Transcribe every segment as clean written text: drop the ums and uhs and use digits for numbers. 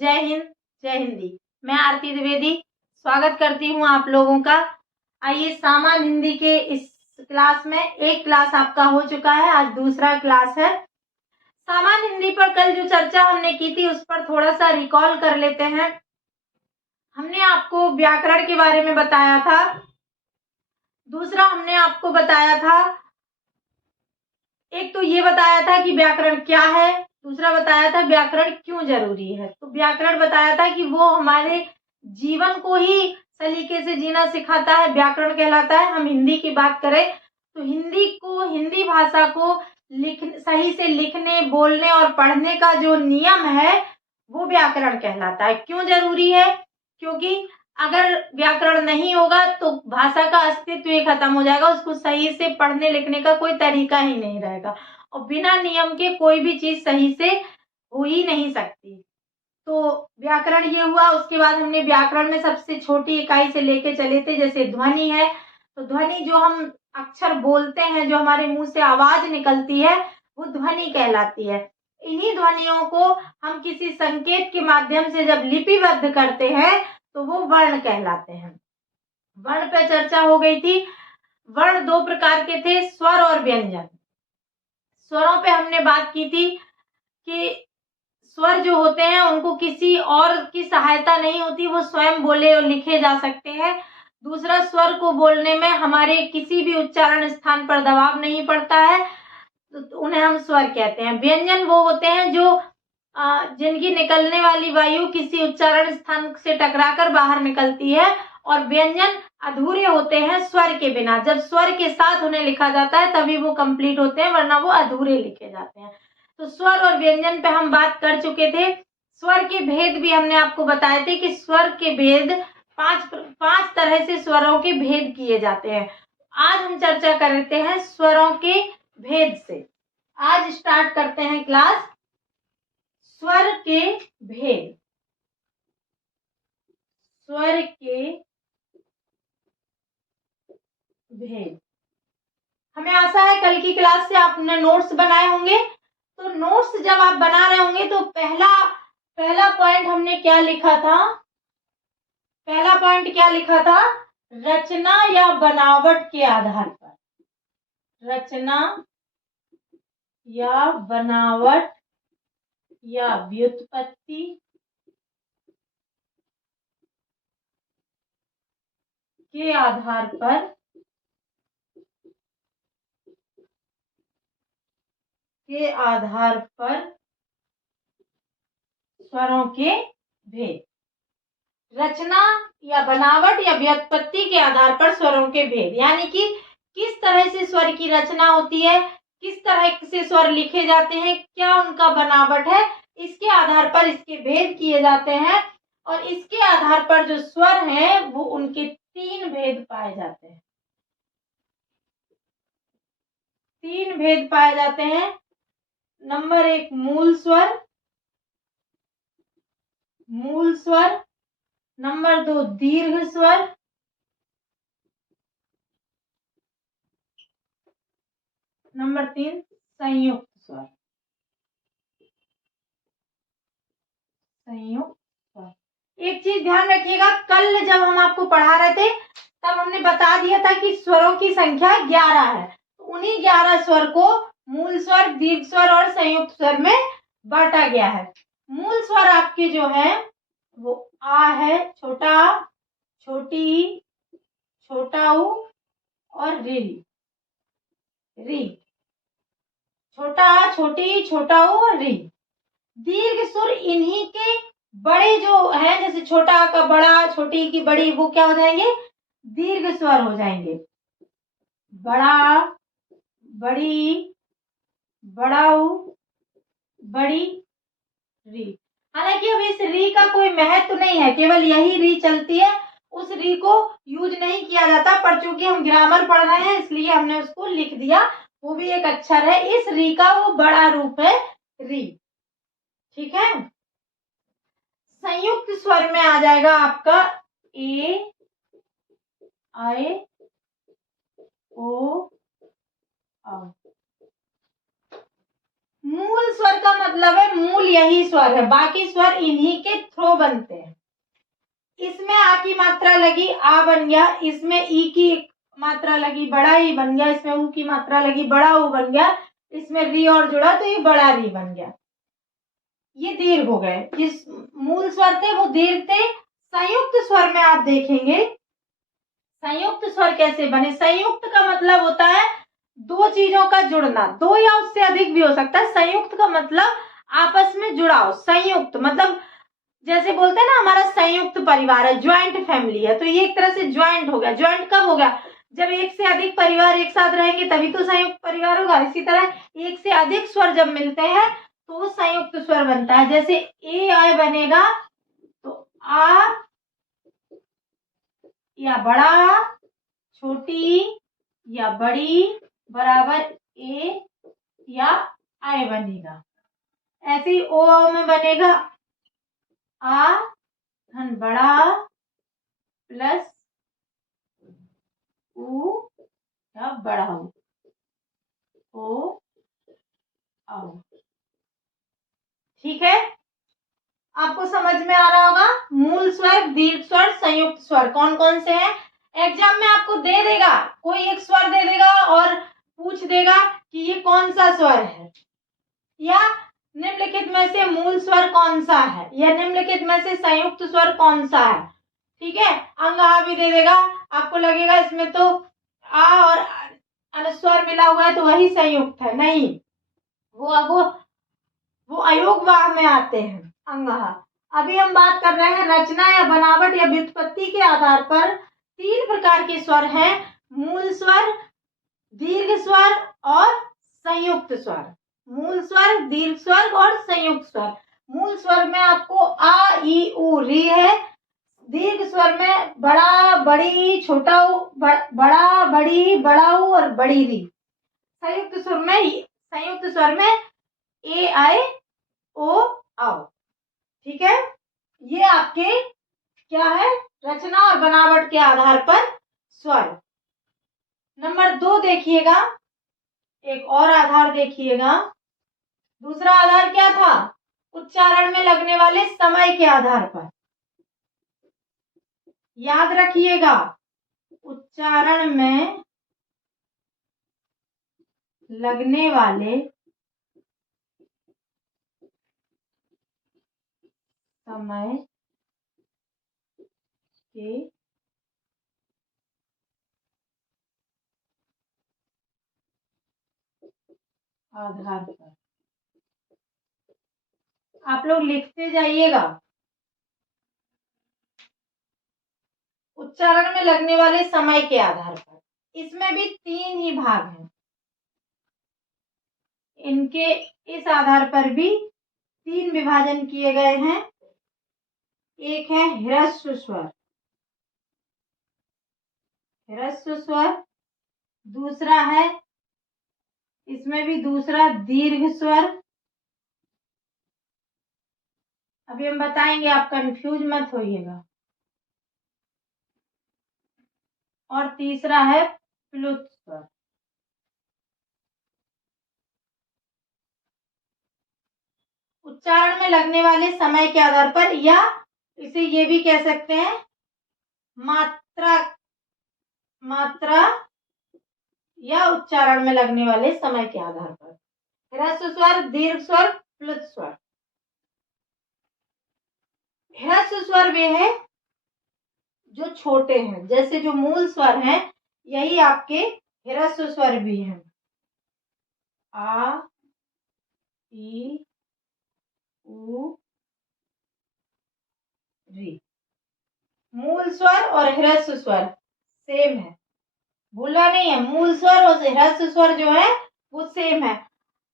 जय हिंद, जय हिंदी। मैं आरती द्विवेदी स्वागत करती हूँ आप लोगों का। आइए, सामान्य हिंदी के इस क्लास में एक क्लास आपका हो चुका है, आज दूसरा क्लास है। सामान्य हिंदी पर कल जो चर्चा हमने की थी उस पर थोड़ा सा रिकॉल कर लेते हैं। हमने आपको व्याकरण के बारे में बताया था, दूसरा हमने आपको बताया था, एक तो ये बताया था कि व्याकरण क्या है, दूसरा बताया था व्याकरण क्यों जरूरी है। तो व्याकरण बताया था कि वो हमारे जीवन को ही सलीके से जीना सिखाता है, व्याकरण कहलाता है। हम हिंदी की बात करें तो हिंदी भाषा को सही से लिखने, बोलने और पढ़ने का जो नियम है वो व्याकरण कहलाता है। क्यों जरूरी है? क्योंकि अगर व्याकरण नहीं होगा तो भाषा का अस्तित्व ही खत्म हो जाएगा, उसको सही से पढ़ने लिखने का कोई तरीका ही नहीं रहेगा और बिना नियम के कोई भी चीज सही से हो ही नहीं सकती। तो व्याकरण ये हुआ। उसके बाद हमने व्याकरण में सबसे छोटी इकाई से लेके चले थे, जैसे ध्वनि है। तो ध्वनि जो हम अक्षर बोलते हैं, जो हमारे मुंह से आवाज निकलती है, वो ध्वनि कहलाती है। इन्हीं ध्वनियों को हम किसी संकेत के माध्यम से जब लिपिबद्ध करते हैं तो वो वर्ण कहलाते हैं। वर्ण पे चर्चा हो गई थी। वर्ण दो प्रकार के थे, स्वर और व्यंजन। स्वरों पे हमने बात की थी कि स्वर जो होते हैं उनको किसी और की सहायता नहीं होती, वो स्वयं बोले और लिखे जा सकते हैं। दूसरा, स्वर को बोलने में हमारे किसी भी उच्चारण स्थान पर दबाव नहीं पड़ता है, तो उन्हें हम स्वर कहते हैं। व्यंजन वो होते हैं जो जिनकी निकलने वाली वायु किसी उच्चारण स्थान से टकराकर बाहर निकलती है, और व्यंजन अधूरे होते हैं स्वर के बिना। जब स्वर के साथ उन्हें लिखा जाता है तभी वो कंप्लीट होते हैं, वरना वो अधूरे लिखे जाते हैं। तो स्वर और व्यंजन पे हम बात कर चुके थे। स्वर के भेद भी हमने आपको बताए थे कि स्वर के भेद पांच तरह से स्वरों के भेद किए जाते हैं। आज हम चर्चा करते हैं स्वरों के भेद से। आज स्टार्ट करते हैं क्लास स्वर के भेद। स्वर के भेद। हमें आशा है कल की क्लास से आपने नोट्स बनाए होंगे। तो नोट्स जब आप बना रहे होंगे तो पहला पॉइंट हमने क्या लिखा था? पहला पॉइंट क्या लिखा था? रचना या बनावट के आधार पर। रचना या बनावट या व्युत्पत्ति के आधार पर स्वरों के भेद। रचना या बनावट या व्युत्पत्ति के आधार पर स्वरों के भेद, यानी कि किस तरह से स्वर की रचना होती है, किस तरह से स्वर लिखे जाते हैं, क्या उनका बनावट है, इसके आधार पर इसके भेद किए जाते हैं। और इसके आधार पर जो स्वर हैं वो उनके 3 भेद पाए जाते हैं। 3 भेद पाए जाते हैं। नंबर 1 मूल स्वर। नंबर 2 दीर्घ स्वर। नंबर 3 संयुक्त स्वर। एक चीज ध्यान रखिएगा, कल जब हम आपको पढ़ा रहे थे तब हमने बता दिया था कि स्वरों की संख्या 11 है। तो उन्हीं 11 स्वर को मूल स्वर, दीर्घ स्वर और संयुक्त स्वर में बांटा गया है। मूल स्वर आपके जो है वो आ है, छोटा आ, छोटी ई, छोटा ऊ और री। छोटा आ, छोटी ई, छोटा ऊ और री। दीर्घ सुर इन्हीं के बड़े जो है, जैसे छोटा आ का बड़ा, छोटी की बड़ी, वो क्या हो जाएंगे? दीर्घ स्वर हो जाएंगे। बड़ा, बड़ी, बड़ाऊ, बड़ी, री। हालांकि अब इस री का कोई महत्व नहीं है, केवल यही री चलती है, उस री को यूज नहीं किया जाता, पर चूंकि हम ग्रामर पढ़ रहे हैं इसलिए हमने उसको लिख दिया। वो भी एक अक्षर है, इस री का वो बड़ा रूप है री। ठीक है। संयुक्त स्वर में आ जाएगा आपका ए, आए, ओ, आ। मूल स्वर का मतलब है मूल यही स्वर है, बाकी स्वर इन्हीं के थ्रो बनते हैं। इसमें आ की मात्रा लगी, आ बन गया। इसमें ई की मात्रा लगी, बड़ा ई बन गया। इसमें ऊ की मात्रा लगी, बड़ा ऊ बन गया। इसमें री और जुड़ा तो ये बड़ा री बन गया। ये दीर्घ हो गए। जिस मूल स्वर थे वो दीर्घ थे। संयुक्त स्वर में आप देखेंगे संयुक्त स्वर कैसे बने। संयुक्त का मतलब होता है दो चीजों का जुड़ना, दो या उससे अधिक भी हो सकता है। संयुक्त का मतलब आपस में जुड़ाव। संयुक्त मतलब जैसे बोलते हैं ना हमारा संयुक्त परिवार है, ज्वाइंट फैमिली है, तो ये एक तरह से ज्वाइंट हो गया। ज्वाइंट कब हो गया? जब एक से अधिक परिवार एक साथ रहेंगे तभी तो संयुक्त परिवार होगा। इसी तरह एक से अधिक स्वर जब मिलते हैं तो वो संयुक्त स्वर बनता है। जैसे ए आय बनेगा तो आ या बड़ा, छोटी या बड़ी बराबर ए या आय बनेगा। ऐसे ही ओ आओ में बनेगा आ धन बड़ा प्लस ऊ या बड़ा ओ आओ। ठीक है, आपको समझ में आ रहा होगा। मूल स्वर, दीर्घ स्वर, संयुक्त स्वर कौन कौन से हैं। एग्जाम में आपको दे देगा, कोई एक स्वर दे देगा और पूछ देगा कि ये कौन सा स्वर है, या निम्नलिखित में से मूल स्वर कौन सा है, या निम्नलिखित में से संयुक्त स्वर कौन सा है। ठीक है, अंग भी दे देगा, आपको लगेगा इसमें तो आ और अनुस्वर मिला हुआ है तो वही संयुक्त है। नहीं, वो अयोगवाह में आते हैं अंगः। अभी हम बात कर रहे हैं रचना या बनावट या व्युत्पत्ति के आधार पर तीन प्रकार के स्वर हैं, मूल स्वर, दीर्घ स्वर और संयुक्त स्वर। मूल स्वर, दीर्घ स्वर और संयुक्त स्वर। मूल स्वर में आपको आ ई उ री है। दीर्घ स्वर में बड़ा बड़ी छोटा उ, बड़ा बड़ी बड़ा उ और बड़ी री। संयुक्त स्वर में ए आए ओ आओ। ठीक है, ये आपके क्या है, रचना और बनावट के आधार पर स्वर। नंबर 2 देखिएगा, एक और आधार देखिएगा। दूसरा आधार क्या था? उच्चारण में लगने वाले समय के आधार पर। याद रखिएगा, उच्चारण में लगने वाले समय के आधार पर आप लोग लिखते जाइएगा। उच्चारण में लगने वाले समय के आधार पर, इसमें भी 3 ही भाग हैं। इनके इस आधार पर भी 3 विभाजन किए गए हैं। एक है ह्रस्व स्वर, ह्रस्व स्वर। दूसरा है, इसमें भी दूसरा दीर्घ स्वर। अभी हम बताएंगे, आप कंफ्यूज मत होइएगा। और तीसरा है प्लुत स्वर। उच्चारण में लगने वाले समय के आधार पर, या इसे ये भी कह सकते हैं मात्रा या उच्चारण में लगने वाले समय के आधार पर। ह्रस्व स्वर, दीर्घ स्वर, प्लुत स्वर। ह्रस्व स्वर वे हैं जो छोटे हैं, जैसे जो मूल स्वर हैं यही आपके ह्रस्व स्वर भी हैं। आ ई उ री। मूल स्वर और ह्रस्व स्वर सेम है, भूलना नहीं है। मूल स्वर और ह्रस्व स्वर जो है वो सेम है।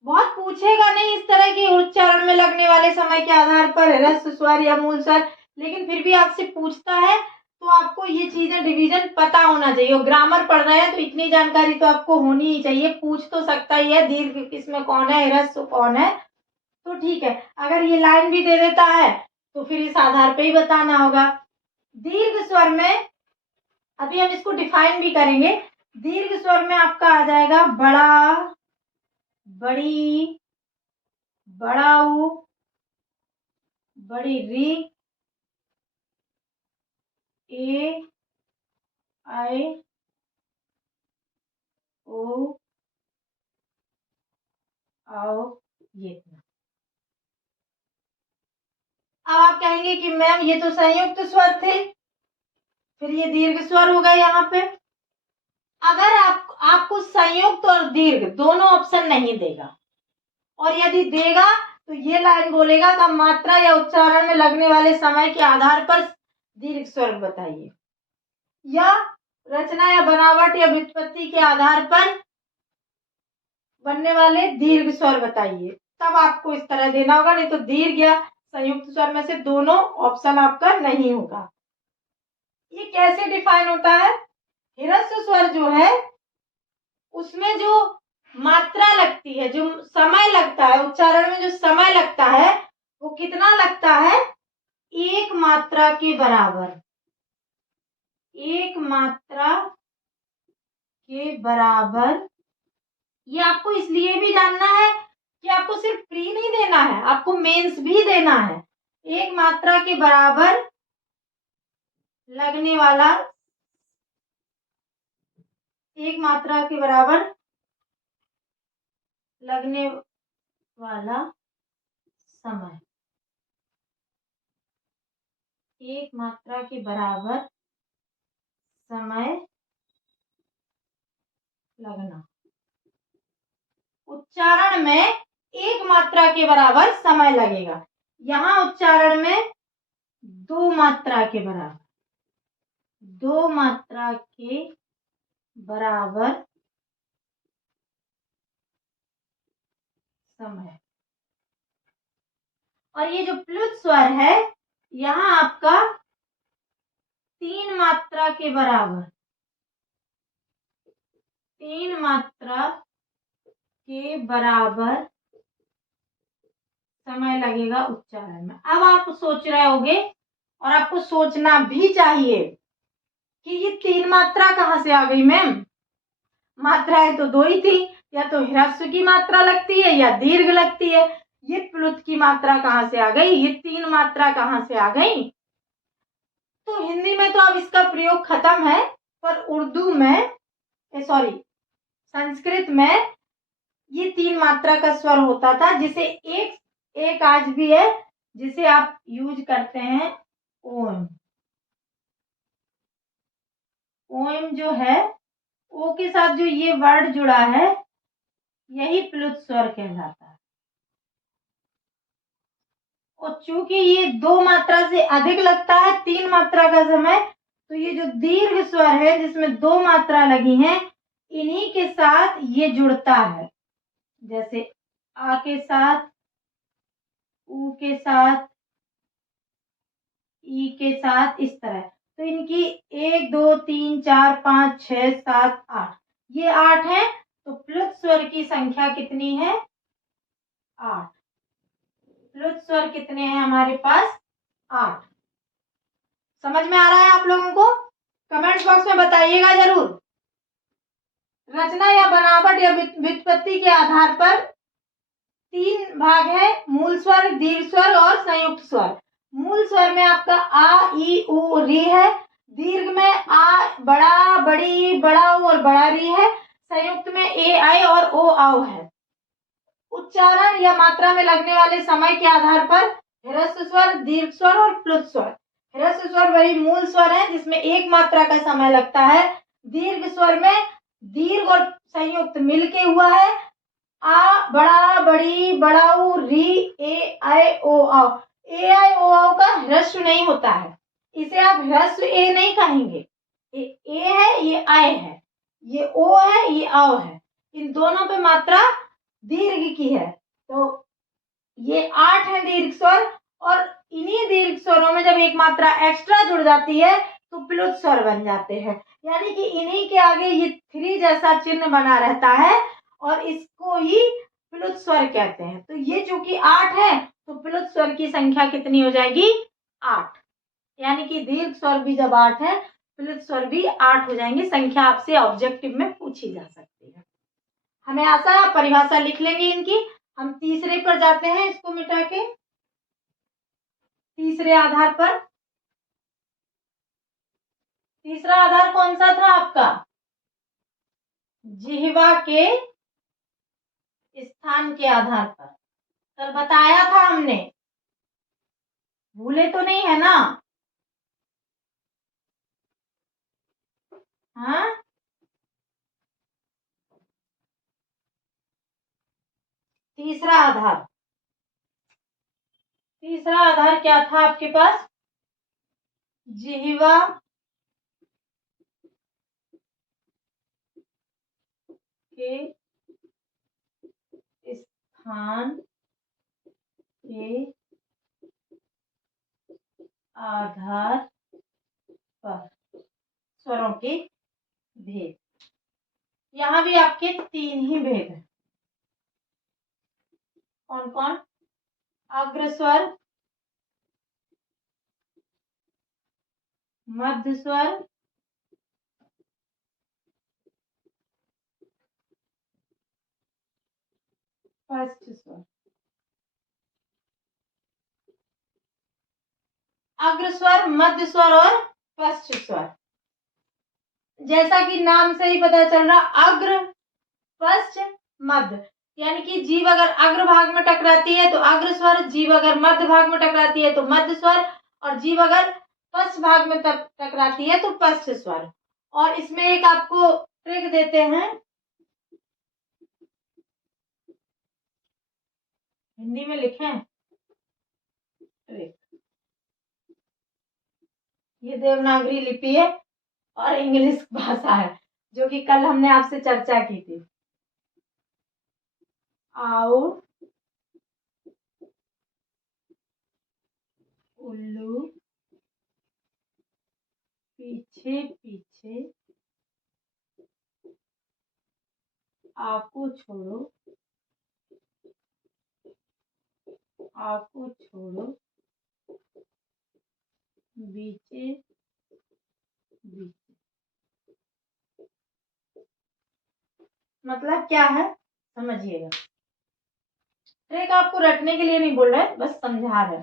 बहुत पूछेगा नहीं इस तरह के उच्चारण में लगने वाले समय के आधार पर ह्रस्व स्वर या मूल स्वर, लेकिन फिर भी आपसे पूछता है तो आपको ये चीजें डिवीजन पता होना चाहिए। और ग्रामर पढ़ रहे हैं तो इतनी जानकारी तो आपको होनी ही चाहिए। पूछ तो सकता ही है दीर्घ किसमें कौन है, ह्रस्व कौन है, तो ठीक है। अगर ये लाइन भी दे देता है तो फिर इस आधार पे ही बताना होगा। दीर्घ स्वर में अभी हम इसको डिफाइन भी करेंगे। दीर्घ स्वर में आपका आ जाएगा बड़ा, बड़ी, बड़ा ऊ, बड़ी री, ए आई ओ आओ, ये इतना। अब आप कहेंगे कि मैम ये तो संयुक्त स्वर थे, फिर ये दीर्घ स्वर हो गए यहाँ पे। अगर आपको संयुक्त और दीर्घ दोनों ऑप्शन नहीं देगा, और यदि देगा तो ये लाइन बोलेगा कि मात्रा या उच्चारण में लगने वाले समय के आधार पर दीर्घ स्वर बताइए, या रचना या बनावट या व्युत्पत्ति के आधार पर बनने वाले दीर्घ स्वर बताइए। तब आपको इस तरह देना होगा, नहीं तो दीर्घ या संयुक्त स्वर में से दोनों ऑप्शन आपका नहीं होगा। ये कैसे डिफाइन होता है? ह्रस्व स्वर जो है उसमें जो मात्रा लगती है, जो समय लगता है उच्चारण में, जो समय लगता है वो कितना लगता है? एक मात्रा के बराबर। एक मात्रा के बराबर। ये आपको इसलिए भी जानना है कि आपको सिर्फ प्री नहीं देना है, आपको मेंस भी देना है। एक मात्रा के बराबर लगने वाला, एक मात्रा के बराबर लगने वाला समय, एक मात्रा के बराबर समय लगना। उच्चारण में एक मात्रा के बराबर समय लगेगा, यहाँ उच्चारण में दो मात्रा के बराबर, दो मात्रा के बराबर समय। और ये जो प्लुत स्वर है यहाँ आपका तीन मात्रा के बराबर, तीन मात्रा के बराबर समय लगेगा उच्चारण में। अब आप सोच रहे होंगे, और आपको सोचना भी चाहिए, कि ये तीन मात्रा कहाँ से आ गई मैम? मात्राएं तो दो ही थी, या तो ह्रस्व की मात्रा लगती है या दीर्घ लगती है। ये प्लुत की मात्रा कहाँ से आ गई? ये तीन मात्रा कहाँ से आ गई? तो हिंदी में तो अब इसका प्रयोग खत्म है, पर उर्दू में, सॉरी संस्कृत में ये तीन मात्रा का स्वर होता था, जिसे एक आज भी है जिसे आप यूज करते हैं, ओम। ओम जो है, ओ के साथ जो ये वर्ड जुड़ा है यही प्लुत स्वर कहलाता है। और चूंकि ये दो मात्रा से अधिक लगता है तीन मात्रा का समय, तो ये जो दीर्घ स्वर है जिसमें दो मात्रा लगी हैं, इन्हीं के साथ ये जुड़ता है। जैसे आ के साथ, ऊ के साथ, ई के साथ, इस तरह। तो इनकी 1 2 3 4 5 6 7 8, ये 8 है। तो प्लुत स्वर की संख्या कितनी है? 8। प्लुत स्वर कितने हैं हमारे पास? 8। समझ में आ रहा है आप लोगों को? कमेंट्स बॉक्स में बताइएगा जरूर। रचना या बनावट या व्युत्पत्ति के आधार पर तीन भाग है, मूल स्वर, दीर्घ स्वर और संयुक्त स्वर। मूल स्वर में आपका आ, ई, उ, री है। दीर्घ में आ, बड़ा, बड़ी, बड़ा ऊ और बड़ा री है। संयुक्त में ए, आई और ओ, आओ है। उच्चारण या मात्रा में लगने वाले समय के आधार पर ह्रस्व स्वर, दीर्घ स्वर और प्लुत स्वर। ह्रस्व स्वर वही मूल स्वर है जिसमें एक मात्रा का समय लगता है। दीर्घ स्वर में दीर्घ और संयुक्त मिलके हुआ है। आ, बड़ा, बड़ी, बड़ाऊ, री, ए, आई, ओ, आओ। ए, आई, ओ, आओ का ह्रस्व नहीं होता है, इसे आप ह्रस्व ए नहीं कहेंगे। ये ए है, ये आई है, ये ओ है, ये आओ है। इन दोनों पे मात्रा दीर्घ की है। तो ये 8 है दीर्घ स्वर, और इन्हीं दीर्घ स्वरों में जब एक मात्रा एक्स्ट्रा जुड़ जाती है तो प्लुत स्वर बन जाते हैं। यानी कि इन्हीं के आगे ये 3 जैसा चिन्ह बना रहता है, और इसको ही प्लुत स्वर कहते हैं। तो ये चूंकि 8 है तो प्लुत स्वर की संख्या कितनी हो जाएगी? 8। यानी कि दीर्घ स्वर भी जब 8 है, प्लुत स्वर भी 8 हो जाएंगे। संख्या आपसे ऑब्जेक्टिव में पूछी जा सकती है। हमें आशा है आप परिभाषा लिख लेंगे इनकी। हम तीसरे पर जाते हैं, इसको मिटा के तीसरे आधार पर। तीसरा आधार कौन सा था आपका? जिह्वा के स्थान के आधार पर। कल बताया था हमने, भूले तो नहीं है ना? हाँ, तीसरा आधार। तीसरा आधार क्या था आपके पास? जिह्वा के स्थान के आधार पर स्वरों के भेद। यहां भी आपके 3 ही भेद हैं। कौन कौन? अग्रस्वर, मध्य स्वर, फर्स्ट स्वर। अग्रस्वर, मध्य स्वर और फर्स्ट स्वर। जैसा कि नाम से ही पता चल रहा, अग्र, फर्स्ट, मध्य, यानी कि जीभ अगर अग्र भाग में टकराती है तो अग्र स्वर, जीभ अगर मध्य भाग में टकराती है तो मध्य स्वर, और जीभ अगर फर्स्ट भाग में टकराती है तो फर्स्ट स्वर। और इसमें एक आपको ट्रिक देते हैं, हिंदी में लिखें ट्रिक। ये देवनागरी लिपि है और इंग्लिश भाषा है, जो कि कल हमने आपसे चर्चा की थी। आओ, उल्लू, पीछे पीछे, आपको छोड़ो, आपको छोड़ो, बीचे बीचे। मतलब क्या है समझिएगा। ट्रिक आपको रटने के लिए नहीं बोल रहे, बस समझा रहे।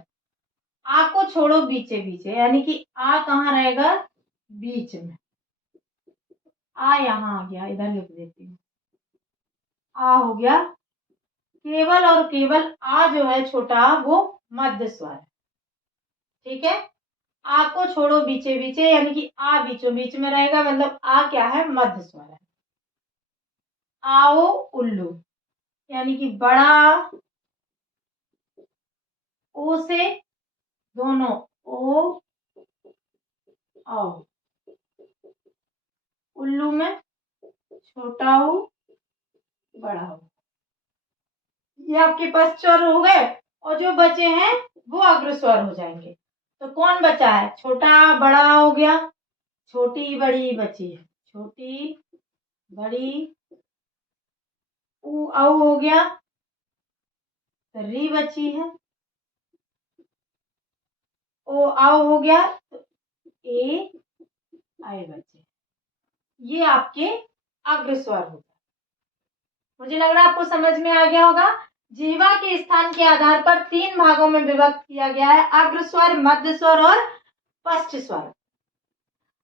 आ को छोड़ो बीचे बीचे, यानी कि आ कहाँ रहेगा? बीच में। आ यहाँ आ गया, इधर लिख देती हूँ। आ हो गया, केवल और केवल आ जो है छोटा, वो मध्य स्वर है। ठीक है, आ को छोड़ो बीचे बीचे, यानी कि आ बीचों बीच में रहेगा, मतलब आ क्या है? मध्य स्वर है। आओ उल्लू, यानी कि बड़ा ओ से दोनों, ओ आओ, उल्लू में छोटा ऊ बड़ा हो। ये आपके पास स्वर हो गए, और जो बचे हैं वो अग्रस्वर हो जाएंगे। तो कौन बचा है? छोटा बड़ा हो गया, छोटी बड़ी बची है, छोटी बड़ी, ऊ औ हो गया, तो री बची है, ओ आओ हो गया, तो ए आई बचे। ये आपके अग्रस्वर हो गए। मुझे लग रहा है आपको समझ में आ गया होगा। जिह्वा के स्थान के आधार पर 3 भागों में विभक्त किया गया है, अग्रस्वर, मध्य स्वर और फर्स्ट स्वर।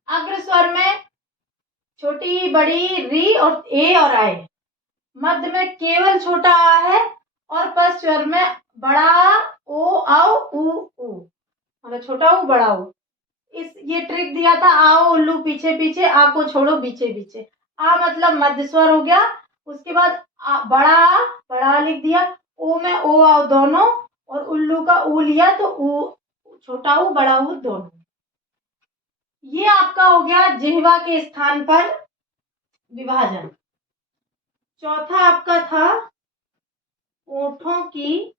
अग्रस्वर में छोटी बड़ी री और ए और आई, मध्य में केवल छोटा आ है, और फर्स्ट स्वर में बड़ा ओ आओ ऊ ऊ, मतलब छोटा ऊ बड़ा ऊ। ये ट्रिक दिया था, आओ उल्लू पीछे पीछे, आ को छोड़ो बीचे बीचे। आ मतलब मध्य स्वर हो गया, उसके बाद बड़ा बड़ा लिख दिया, ओ में ओ आओ दोनों, और उल्लू का ऊ लिया तो ऊ, छोटा ऊ बड़ा ऊ दोनों। ये आपका हो गया जिह्वा के स्थान पर विभाजन। चौथा आपका था ओठों की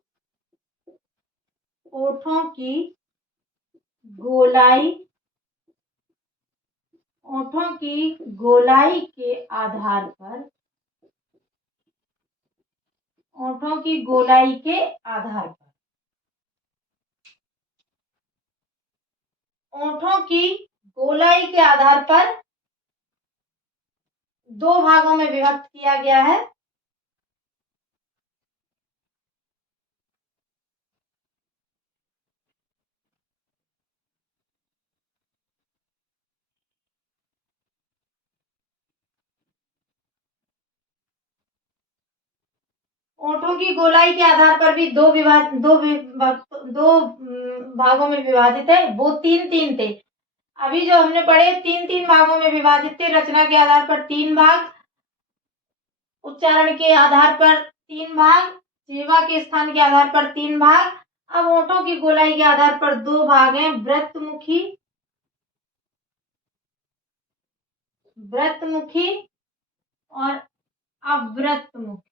गोलाई। ओठों की गोलाई के आधार पर, ओठों की गोलाई के आधार पर, ओठों की गोलाई के आधार पर 2 भागों में विभक्त किया गया है। ओंठों की गोलाई के आधार पर भी दो भागों में विभाजित है। वो 3-3 थे। अभी जो हमने पढ़े 3-3 भागों में विभाजित थे। रचना के आधार पर 3 भाग, उच्चारण के आधार पर 3 भाग, जीवा के स्थान के आधार पर 3 भाग। अब ओंठों की गोलाई के आधार पर 2 भाग हैं, वृत्तमुखी और अवृत्तमुखी।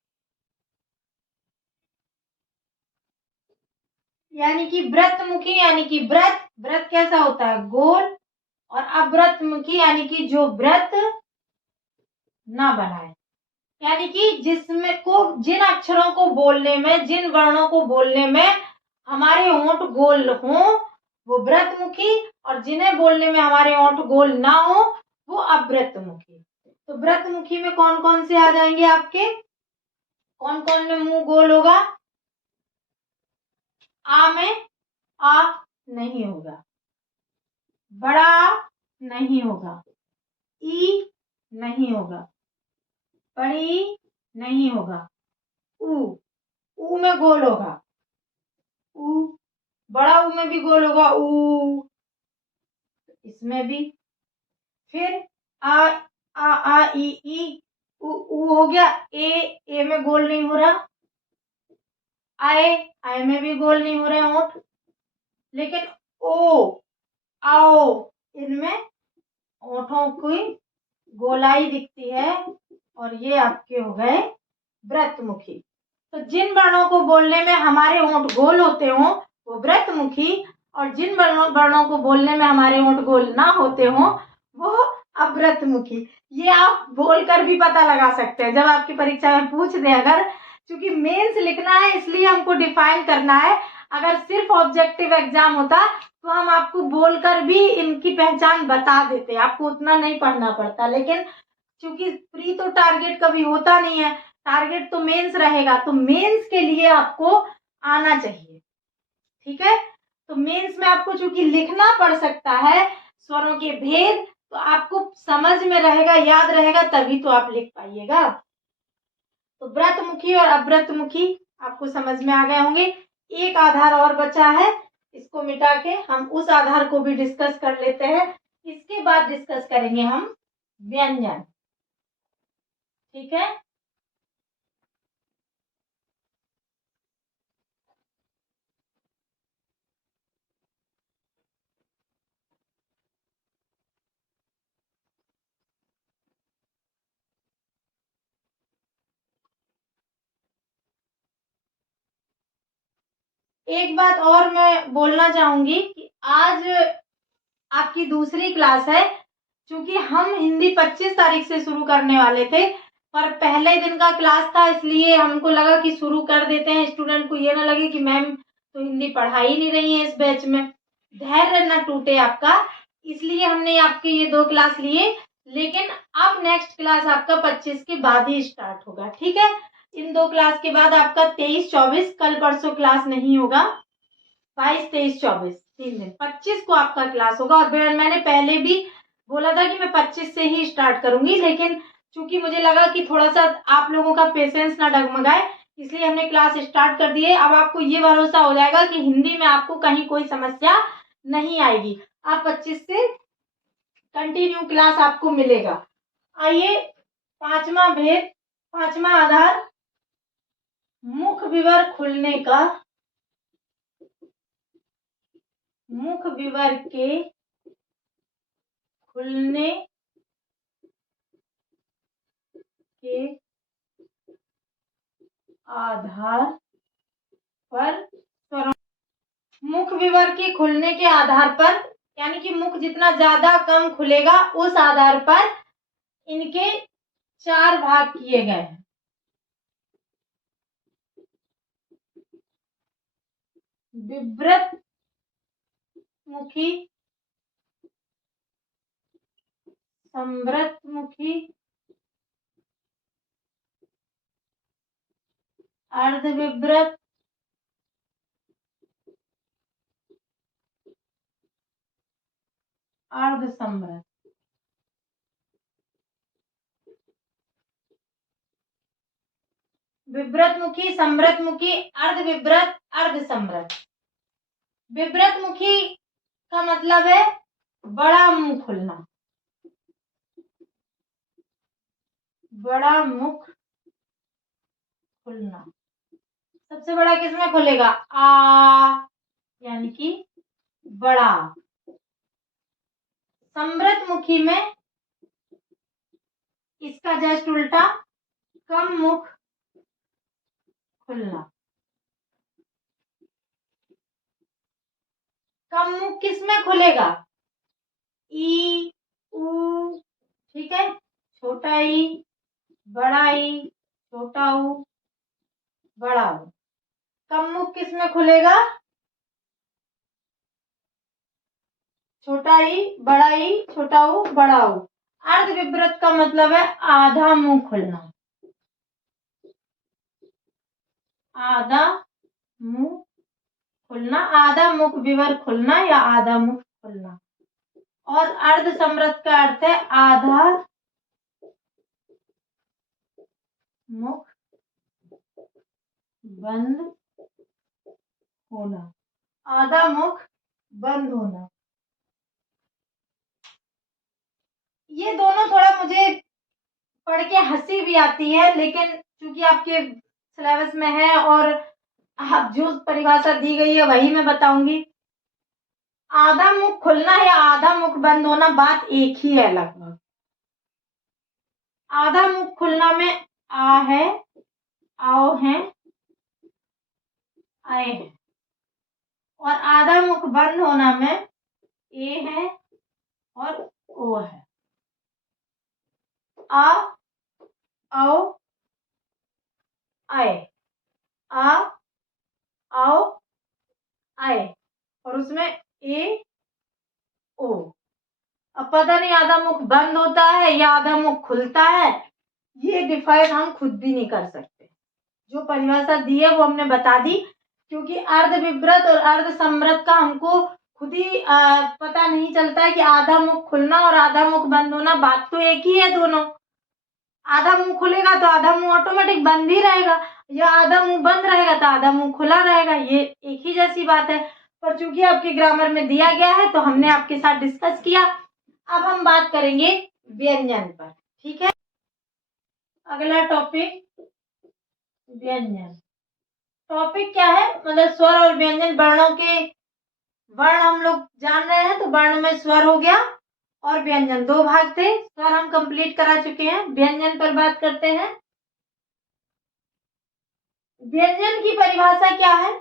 यानी कि वृत्तमुखी यानी कि व्रत कैसा होता है, गोल, और अवृत्तमुखी यानी कि जो व्रत ना बनाए, यानी कि जिन अक्षरों को बोलने में, जिन वर्णों को बोलने में हमारे होंठ गोल हों वो व्रतमुखी, और जिन्हें बोलने में हमारे होंठ गोल ना हो वो अवृत्तमुखी। तो व्रतमुखी में कौन कौन से आ जाएंगे आपके, कौन कौन में मुंह गोल होगा? आ में आ नहीं होगा, बड़ा आ नहीं होगा, ई नहीं होगा, बड़ी नहीं होगा, ऊ में गोल होगा, ऊ, बड़ा ऊ में भी गोल होगा, ऊ, इसमें भी। फिर आ ई ऊ हो गया। ए में गोल नहीं हो रहा, आए में भी गोल नहीं हो रहे होंठ, लेकिन ओ, आओ, इनमें होठों की गोलाई दिखती है, और ये आपके हो गए व्रतमुखी। तो जिन वर्णों को बोलने में हमारे होंठ गोल होते हों वो व्रतमुखी, और जिन वर्णों को बोलने में हमारे होंठ गोल ना होते हों वो अव्रतमुखी। ये आप बोलकर भी पता लगा सकते हैं जब आपकी परीक्षा में पूछ दे अगर, क्योंकि मेंस लिखना है इसलिए हमको डिफाइन करना है। अगर सिर्फ ऑब्जेक्टिव एग्जाम होता तो हम आपको बोलकर भी इनकी पहचान बता देते, आपको उतना नहीं पढ़ना पड़ता। लेकिन क्योंकि प्री तो टारगेट कभी होता नहीं है, टारगेट तो मेंस रहेगा, तो मेंस के लिए आपको आना चाहिए, ठीक है। तो मेंस में आपको चूंकि लिखना पड़ सकता है स्वरों के भेद, तो आपको समझ में रहेगा, याद रहेगा, तभी तो आप लिख पाइएगा। तो व्रतमुखी और अव्रतमुखी आपको समझ में आ गए होंगे। एक आधार और बचा है, इसको मिटा के हम उस आधार को भी डिस्कस कर लेते हैं। इसके बाद डिस्कस करेंगे हम व्यंजन, ठीक है। एक बात और मैं बोलना चाहूंगी कि आज आपकी दूसरी क्लास है। क्योंकि हम हिंदी 25 तारीख से शुरू करने वाले थे, पर पहले दिन का क्लास था इसलिए हमको लगा कि शुरू कर देते हैं, स्टूडेंट को ये ना लगे कि मैम तो हिंदी पढ़ा ही नहीं रही है इस बैच में, धैर्य ना टूटे आपका, इसलिए हमने आपके ये 2 क्लास लिए। लेकिन अब नेक्स्ट क्लास आपका 25 के बाद ही स्टार्ट होगा, ठीक है। इन 2 क्लास के बाद आपका 23-24, कल परसों क्लास नहीं होगा, 22-23-24 3 दिन, 25 को आपका क्लास होगा। और मैंने पहले भी बोला था कि मैं 25 से ही स्टार्ट करूंगी, लेकिन चूंकि मुझे लगा कि थोड़ा सा आप लोगों का पेशेंस ना डगमगाए, इसलिए हमने क्लास स्टार्ट कर दी है। अब आपको ये भरोसा हो जाएगा कि हिंदी में आपको कहीं कोई समस्या नहीं आएगी। आप 25 से कंटिन्यू क्लास आपको मिलेगा। आइए, पांचवा भेद, पांचवा आधार, मुख विवर खुलने का, मुख विवर के खुलने के आधार पर स्वरों, मुख विवर के खुलने के आधार पर, यानी कि मुख जितना ज्यादा कम खुलेगा उस आधार पर इनके 4 भाग किए गए हैं। विवृत मुखी, संवृत मुखी, अर्धविवृत, विव्रतमुखी, संवृतमुखी, अर्धविव्रत, अर्धसंवृत। विव्रतमुखी का मतलब है बड़ा मुंह खुलना, बड़ा मुख खुलना। सबसे बड़ा किसमें खुलेगा? आ, यानी कि बड़ा। संवृतमुखी में इसका जस्ट उल्टा, कम मुख खुलना। कम मुख किसमें खुलेगा? ई, ऊ, ठीक है, छोटा ई, बड़ा ई, छोटा ऊ, बड़ा ऊ। कम मुख किसमें खुलेगा? छोटा ई, बड़ा ई, छोटा ऊ, बड़ा ऊ। अर्धविव्रत का मतलब है आधा मुंह खुलना, आधा मुंह खुलना, आधा मुख विवर खुलना या आधा मुख खुलना। और अर्धसंवृत का अर्थ है आधा मुख बंद होना, आधा मुख बंद होना। ये दोनों थोड़ा मुझे पढ़ के हंसी भी आती है, लेकिन क्योंकि आपके सिलेबस में है और आप जो परिभाषा दी गई है वही मैं बताऊंगी। आधा मुख खुलना या आधा मुख बंद होना बात एक ही है लगभग। आधा मुख खुलना में आ है, आओ है, आए है, और आधा मुख बंद होना में ए है और ओ है। आ, आओ, आए, आ, आओ, आए, और उसमें ए, ओ। अब पता नहीं आधा मुख बंद होता है या आधा मुख खुलता है, ये डिफाइन हम खुद भी नहीं कर सकते। जो परिभाषा दी है वो हमने बता दी, क्योंकि अर्धविव्रत और अर्धसंवृत का हमको खुद ही पता नहीं चलता है कि आधा मुख खुलना और आधा मुख बंद होना बात तो एक ही है दोनों। आधा मुंह खुलेगा तो आधा मुंह ऑटोमेटिक बंद ही रहेगा, या आधा मुंह बंद रहेगा तो आधा मुंह खुला रहेगा, ये एक ही जैसी बात है। पर चूंकि आपके ग्रामर में दिया गया है तो हमने आपके साथ डिस्कस किया। अब हम बात करेंगे व्यंजन पर, ठीक है। अगला टॉपिक व्यंजन। टॉपिक क्या है? मतलब स्वर और व्यंजन, वर्णों के वर्ण हम लोग जान रहे हैं, तो वर्ण में स्वर हो गया और व्यंजन, दो भाग थे। स्वर हम कंप्लीट करा चुके हैं, व्यंजन पर बात करते हैं। व्यंजन की परिभाषा क्या है?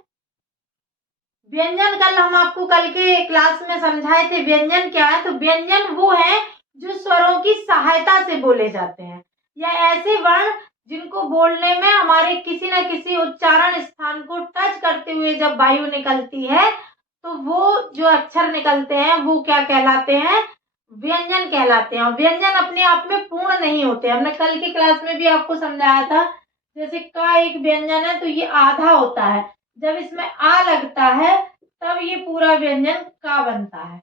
व्यंजन कल के क्लास में समझाए थे। व्यंजन क्या है? तो व्यंजन वो है जो स्वरों की सहायता से बोले जाते हैं, या ऐसे वर्ण जिनको बोलने में हमारे किसी न किसी उच्चारण स्थान को टच करते हुए जब वायु निकलती है तो वो जो अक्षर निकलते हैं वो क्या कहलाते हैं? व्यंजन कहलाते हैं। व्यंजन अपने आप में पूर्ण नहीं होते। हमने कल की क्लास में भी आपको समझाया था, जैसे का एक व्यंजन है तो ये आधा होता है, जब इसमें आ लगता है तब ये पूरा व्यंजन का बनता है।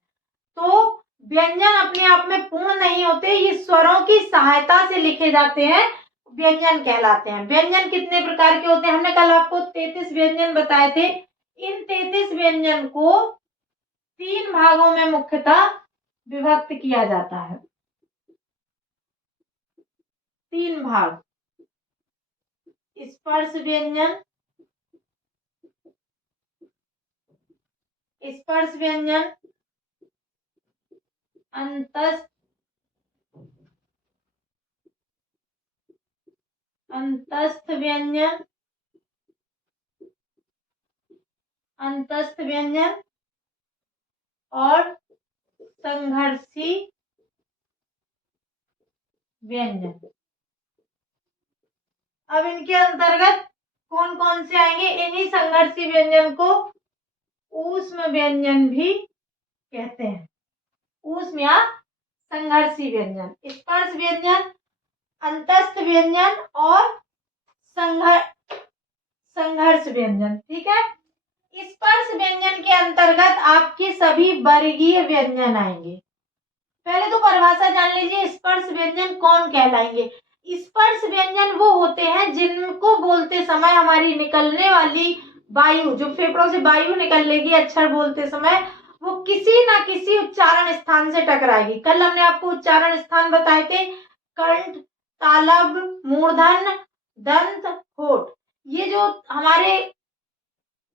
तो व्यंजन अपने आप में पूर्ण नहीं होते, ये स्वरों की सहायता से लिखे जाते हैं, व्यंजन कहलाते हैं। व्यंजन कितने प्रकार के होते हैं? हमने कल आपको 33 व्यंजन बताए थे। इन 33 व्यंजन को 3 भागों में मुख्यतः विभक्त किया जाता है। 3 भाग: स्पर्श व्यंजन, स्पर्श व्यंजन, अंतस्थ, अंतस्थ व्यंजन, अंतस्थ व्यंजन और संघर्षी व्यंजन। अब इनके अंतर्गत कौन कौन से आएंगे? इन्हीं संघर्षी व्यंजन को ऊष्म व्यंजन भी कहते हैं। ऊष्म या संघर्षी व्यंजन, स्पर्श व्यंजन, अंतस्थ व्यंजन और संघर्ष व्यंजन, ठीक है। स्पर्श व्यंजन के अंतर्गत आपके सभी वर्गीय व्यंजन आएंगे। पहले तो परिभाषा जान लीजिए, स्पर्श व्यंजन कौन कहलाएंगे। स्पर्श व्यंजन वो होते हैं जिनको बोलते समय हमारी निकलने वाली वायु, जो फेफड़ों से वायु निकलेगी अक्षर बोलते समय, वो किसी ना किसी उच्चारण स्थान से टकराएगी। कल हमने आपको उच्चारण स्थान बताए थे, कंठ, तालब, मूर्धन, दंत, होठ। ये जो हमारे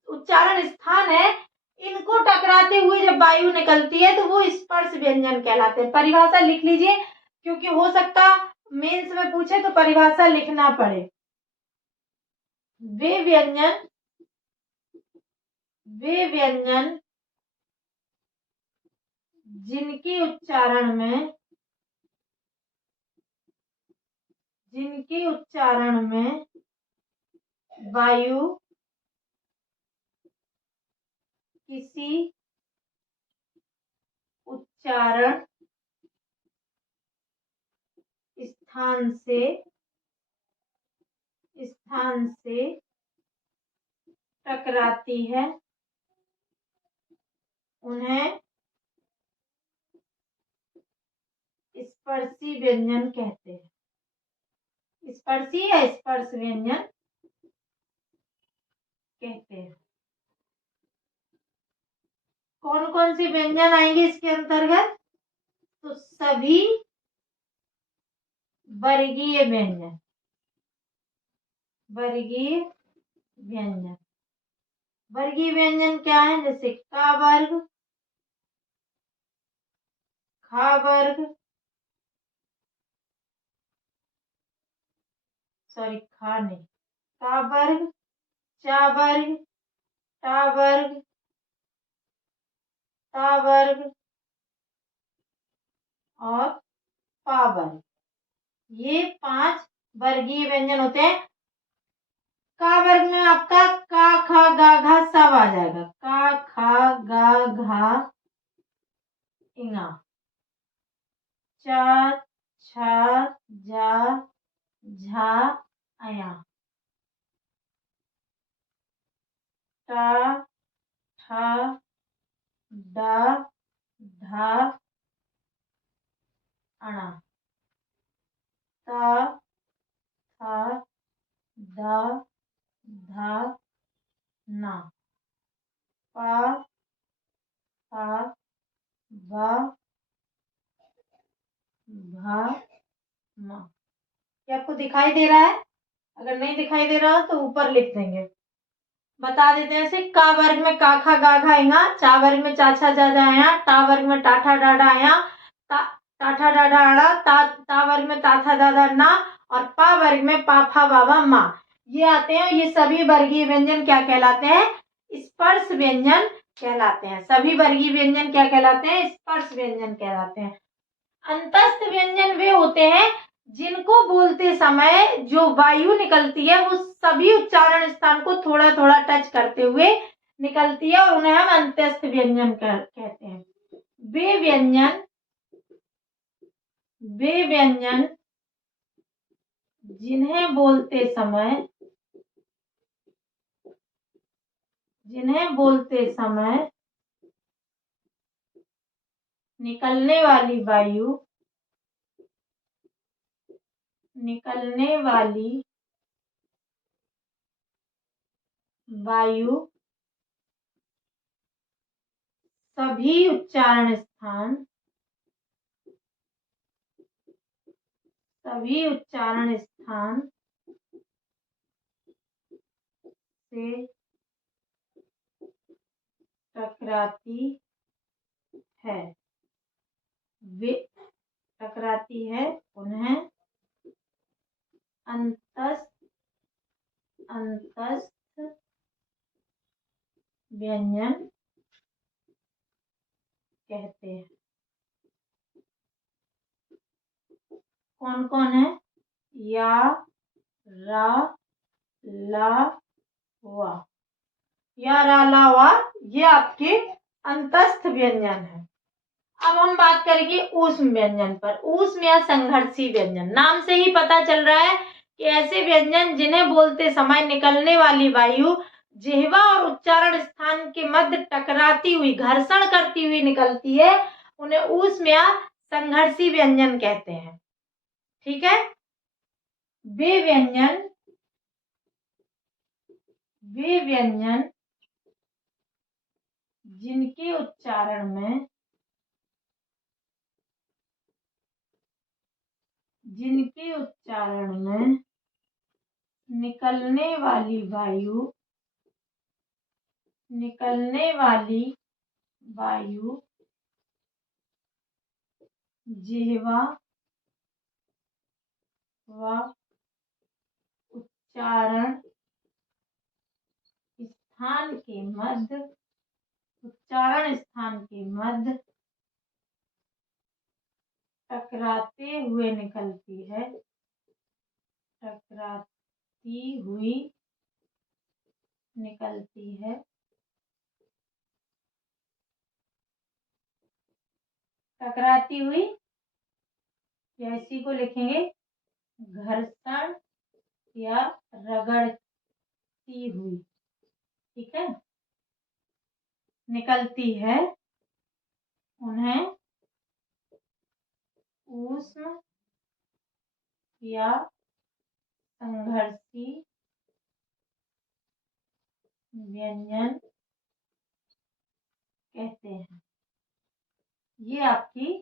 उच्चारण स्थान है, इनको टकराते हुए जब वायु निकलती है तो वो स्पर्श व्यंजन कहलाते हैं। परिभाषा लिख लीजिए, क्योंकि हो सकता मेंस में पूछे तो परिभाषा लिखना पड़े। वे व्यंजन जिनके उच्चारण में वायु किसी उच्चारण स्थान से टकराती है, उन्हें स्पर्शी व्यंजन कहते हैं। स्पर्शी या स्पर्श व्यंजन कहते हैं। कौन कौन से व्यंजन आएंगे इसके अंतर्गत? तो सभी वर्गीय व्यंजन, वर्गीय व्यंजन क्या है? जैसे का वर्ग, खा वर्ग, खा नहीं, का वर्ग, चा वर्ग, टा वर्ग, ता वर्ग और पा वर्ग। ये 5 वर्गीय व्यंजन होते हैं। का वर्ग में आपका का, खा, गा, घा सब आ जाएगा। का, खा, गा, घा, इंगा, चा, छा, जा, झा, अया, टा, ठा, डा, ढा, अणा, ता, था, दा, धा, ना, पा, फा, भा, भा, मा। क्या आपको दिखाई दे रहा है? अगर नहीं दिखाई दे रहा तो ऊपर लिख देंगे। बता देते हैं ऐसे, का वर्ग में का, खा, गा, घा, इंगा, चा वर्ग में चा, छा, जा, जा, आया, टा वर्ग में टा, ठा, डा, डा, आया, टा, ठा, डा, डा, अड़ा, ता वर्ग में ता, था, दा, दा, ना, और पा वर्ग में पा, फा, बा, बा, मा। ये आते हैं। ये सभी वर्गीय व्यंजन क्या कहलाते हैं? स्पर्श व्यंजन कहलाते हैं। सभी वर्गीय व्यंजन क्या कहलाते हैं? स्पर्श व्यंजन कहलाते हैं। अंतस्थ व्यंजन वे होते हैं जिनको बोलते समय जो वायु निकलती है वो सभी उच्चारण स्थान को थोड़ा थोड़ा टच करते हुए निकलती है, और उन्हें हम अंतस्थ व्यंजन कहते हैं। वे व्यंजन जिन्हें बोलते समय निकलने वाली वायु सभी उच्चारण स्थान से टकराती है, उन्हें अंतस्थ व्यंजन कहते हैं। कौन कौन है? या, रा, ला, वा। या, रा, ला, वा ये आपके अंतस्थ व्यंजन है। अब हम बात करेंगे ऊष्म व्यंजन पर। ऊष्म या संघर्षी व्यंजन, नाम से ही पता चल रहा है कि ऐसे व्यंजन जिन्हें बोलते समय निकलने वाली वायु जिह्वा और उच्चारण स्थान के मध्य टकराती हुई, घर्षण करती हुई निकलती है, उन्हें ऊष्म या संघर्षी व्यंजन कहते हैं। ठीक है। वे व्यंजन जिनके उच्चारण में निकलने वाली जिह्वा व उच्चारण स्थान के मध्य टकराती हुई निकलती है। टकराती हुई या इसी को लिखेंगे घर्षण या रगड़ती हुई, ठीक है, निकलती है, उन्हें ऊष्म या संघर्षी व्यंजन कहते हैं। ये आपकी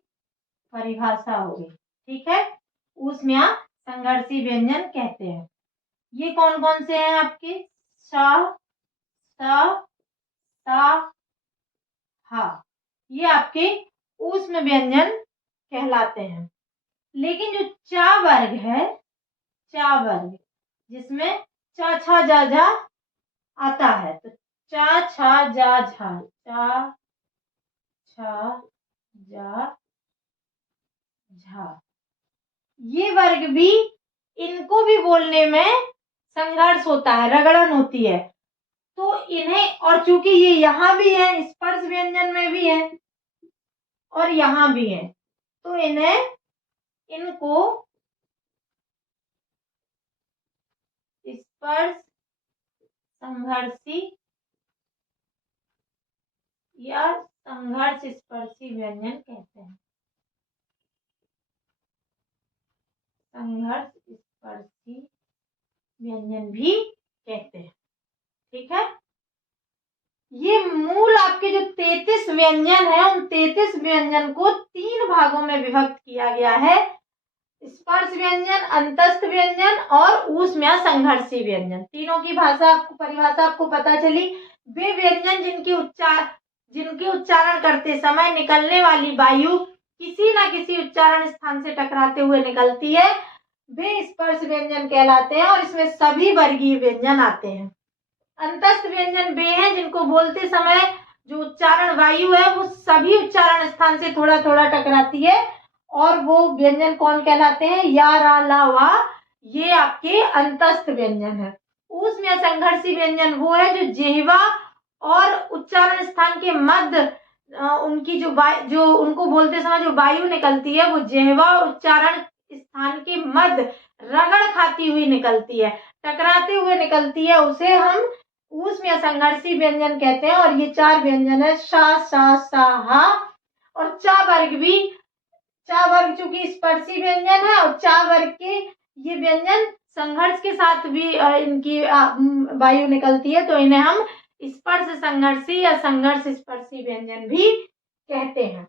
परिभाषा हो गई, ठीक है। ऊष्म या संघर्षी व्यंजन कहते हैं। ये कौन कौन से हैं आपके? श, स, ता, हा। ये आपके ऊष्म व्यंजन कहलाते हैं। लेकिन जो चा वर्ग है, जिसमें चा छा जा झा आता है, तो चा छा जा झा, चा छा जा झा, ये वर्ग भी, इनको भी बोलने में संघर्ष होता है, रगड़न होती है। तो इन्हें, और चूंकि ये यहाँ भी है, स्पर्श व्यंजन में भी है और यहाँ भी है, तो इनको स्पर्श संघर्षी या संघर्ष स्पर्शी व्यंजन कहते हैं। संघर्ष स्पर्शी व्यंजन भी कहते हैं, ठीक है। ये मूल आपके जो 33 व्यंजन है, उन 33 व्यंजन को 3 भागों में विभक्त किया गया है। स्पर्श व्यंजन, अंतस्थ व्यंजन और ऊष्म या संघर्षी व्यंजन। तीनों की परिभाषा आपको पता चली। वे व्यंजन जिनके उच्चारण करते समय निकलने वाली वायु किसी न किसी उच्चारण स्थान से टकराते हुए निकलती है, वे स्पर्श व्यंजन कहलाते हैं और इसमें सभी वर्गीय व्यंजन आते हैं। अंतस्थ व्यंजन वे हैं जिनको बोलते समय जो उच्चारण वायु है वो सभी उच्चारण स्थान से थोड़ा थोड़ा टकराती है, और वो व्यंजन कौन कहलाते हैं? या, रा, ला, वा। ये आपके अंतस्थ व्यंजन है। ऊष्म या संघर्षी व्यंजन वो है जो जिह्वा और उच्चारण स्थान के मध्य उनकी जो उनको बोलते समय जो वायु निकलती है, वो जिह्वा और उच्चारण स्थान के मध्य रगड़ खाती हुई निकलती है, टकराते हुए निकलती है, उसे हम ऊष्म या संघर्षी व्यंजन कहते हैं। और ये 4 व्यंजन है, शा, सा, सा, हा। और चा वर्ग चूंकि स्पर्शी व्यंजन है, और चा वर्ग के ये व्यंजन संघर्ष के साथ भी इनकी वायु निकलती है, तो इन्हें हम स्पर्श संघर्षी या संघर्ष स्पर्शी व्यंजन भी कहते हैं।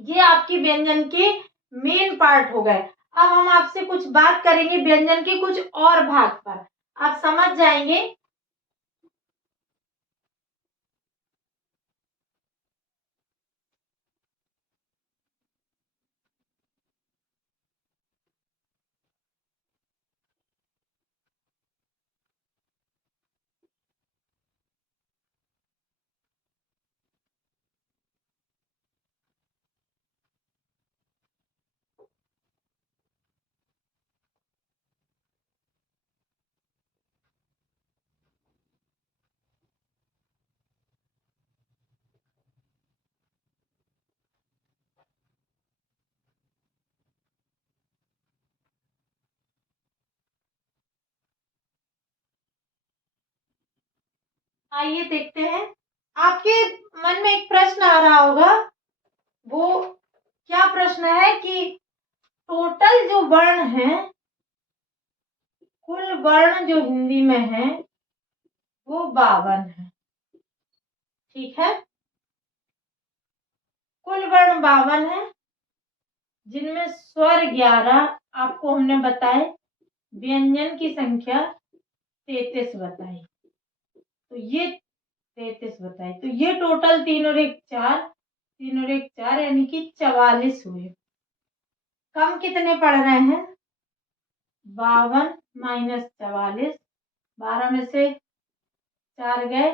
ये आपकी व्यंजन के मेन पार्ट हो गए। अब हम आपसे कुछ बात करेंगे व्यंजन के कुछ और भाग पर, आप समझ जाएंगे। आइए देखते हैं। आपके मन में एक प्रश्न आ रहा होगा, वो क्या प्रश्न है कि टोटल जो वर्ण है कुल वर्ण जो हिंदी में है वो 52 है। ठीक है, कुल वर्ण 52 है, जिनमें स्वर 11 आपको हमने बताए, व्यंजन की संख्या 33 बताई। तो ये 33 बताई, तो ये टोटल 3 और 1 4, 3 और 1 4 यानी कि 44 हुए। कम कितने पड़ रहे हैं? 52 माइनस 44, 12 में से 4 गए,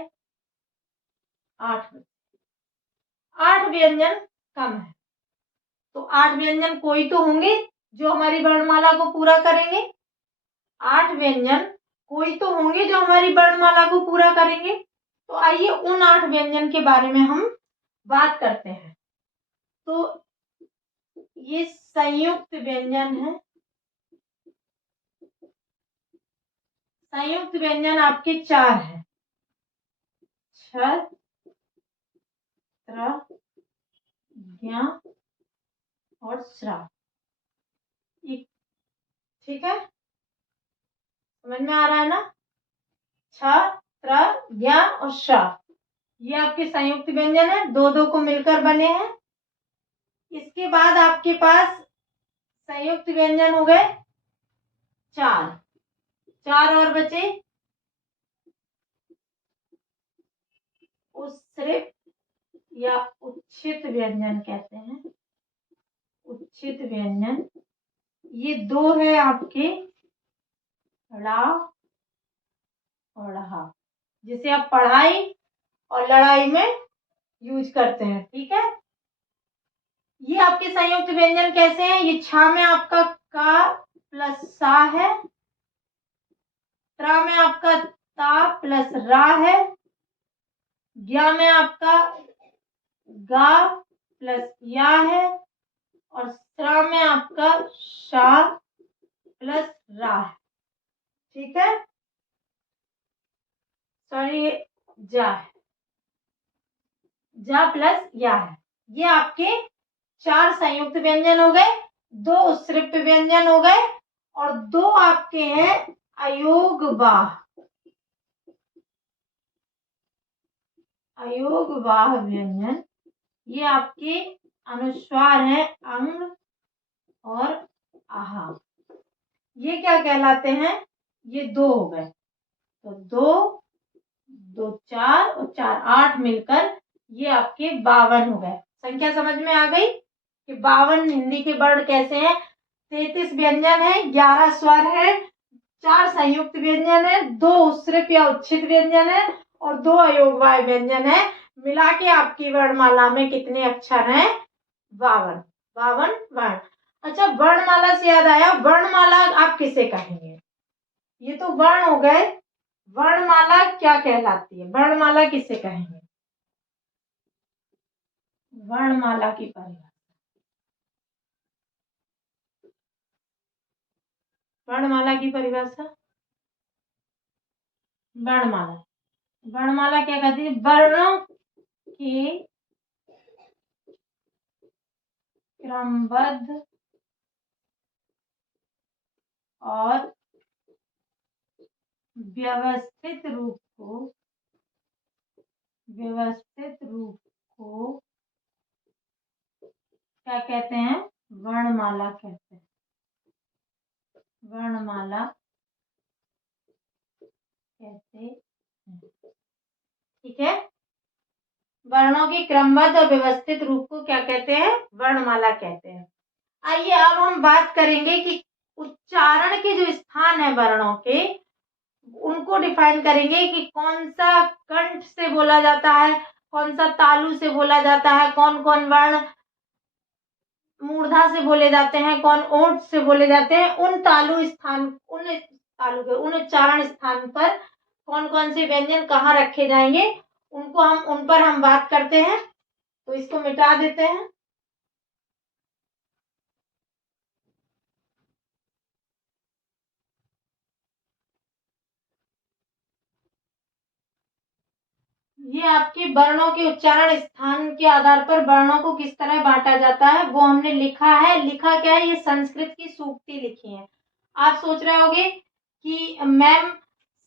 8 व्यंजन कम है। तो 8 व्यंजन कोई तो होंगे जो हमारी वर्णमाला को पूरा करेंगे। 8 व्यंजन कोई तो होंगे जो हमारी वर्णमाला को पूरा करेंगे। तो आइए उन 8 व्यंजन के बारे में हम बात करते हैं। तो ये संयुक्त व्यंजन है। संयुक्त व्यंजन आपके 4 है, छ, त्र, ज्ञ और श्रा। ठीक है, समझ में आ रहा है ना? छ, त्र, ज्ञ और श्रा, ये आपके संयुक्त व्यंजन है, दो दो को मिलकर बने हैं। इसके बाद आपके पास संयुक्त व्यंजन हो गए 4, 4 और बचे। उच्छ्रित या उच्छित व्यंजन कहते हैं, उच्छित व्यंजन। ये 2 है आपके ड़ा और ढ़ा, जिसे आप पढ़ाई और लड़ाई में यूज करते हैं। ठीक है, ये आपके संयुक्त व्यंजन कैसे हैं? ये छा में आपका का प्लस सा है, त्रा में आपका ता प्लस रा है, ज्ञा में आपका गा प्लस या है, और श्रा में आपका शा प्लस रा है। ठीक है, सॉरी, जा है, जा प्लस या है। ये आपके 4 संयुक्त व्यंजन हो गए, 2 उत्सृप्त व्यंजन हो गए, और 2 आपके हैं अयोगवाह। अयोगवाह व्यंजन, ये आपके अनुस्वार हैं अंग और आहा। ये क्या कहलाते हैं? ये 2 हो गए, तो 2 2 4 और 4 8 मिलकर ये आपके 52 हो गए। संख्या समझ में आ गई कि 52 हिंदी के वर्ण कैसे हैं? 33 व्यंजन है, 11 स्वर है, 4 संयुक्त व्यंजन है, 2 उत्सृप या उच्छित व्यंजन है, और 2 अयोगवाह व्यंजन है। मिला के आपकी वर्णमाला में कितने अक्षर हैं? 52 वर्ण। अच्छा, वर्णमाला से याद आया, वर्णमाला आप किसे कहेंगे? ये तो वर्ण हो गए, वर्णमाला क्या कहलाती है? वर्णमाला किसे कहेंगे? वर्णमाला की परिभाषा, वर्णमाला की परिभाषा, वर्णमाला क्या कहती है? वर्णों की क्रमबद्ध और व्यवस्थित रूप को क्या कहते हैं? वर्णमाला कहते हैं। वर्णमाला कहते हैं। ठीक है, वर्णों के क्रमबद्ध और व्यवस्थित रूप को क्या कहते हैं? वर्णमाला कहते हैं। आइए अब हम बात करेंगे कि उच्चारण के जो स्थान है वर्णों के, उनको डिफाइन करेंगे कि कौन सा कंठ से बोला जाता है, कौन सा तालु से बोला जाता है, कौन कौन वर्ण मूर्धा से बोले जाते हैं, कौन ओठ से बोले जाते हैं। उन उच्चारण स्थान पर कौन कौन से व्यंजन कहाँ रखे जाएंगे, उन पर हम बात करते हैं। तो इसको मिटा देते हैं। ये आपके वर्णों के उच्चारण स्थान के आधार पर वर्णों को किस तरह बांटा जाता है वो हमने लिखा है। लिखा क्या है? ये संस्कृत की सूक्ति लिखी है। आप सोच रहे होगे कि मैम